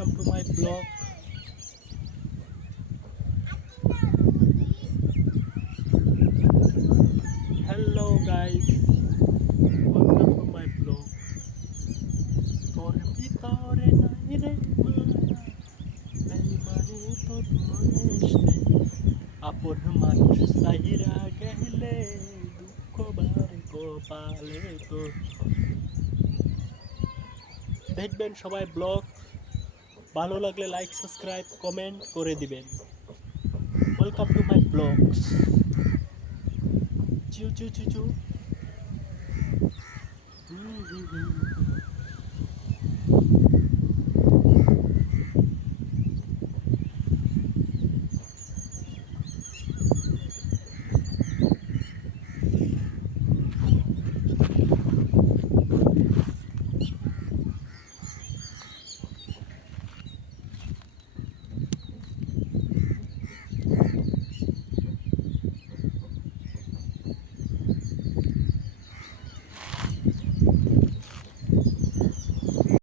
welcome to my blog. Hello guys, welcome to my blog. তোর ভিতরে নাই রে বেইমানি তোর মনেস আপন মানুষ সাইরা গেলে দুঃখ বারে কপালে তোর দেখবেন সবাই ব্লগ ভালো লাগলে লাইক সাবস্ক্রাইব কমেন্ট করে দিবেন। ওয়েলকাম টু মাই ব্লগস চিউ চিউ চিউ চিউ হুম হুম হুম।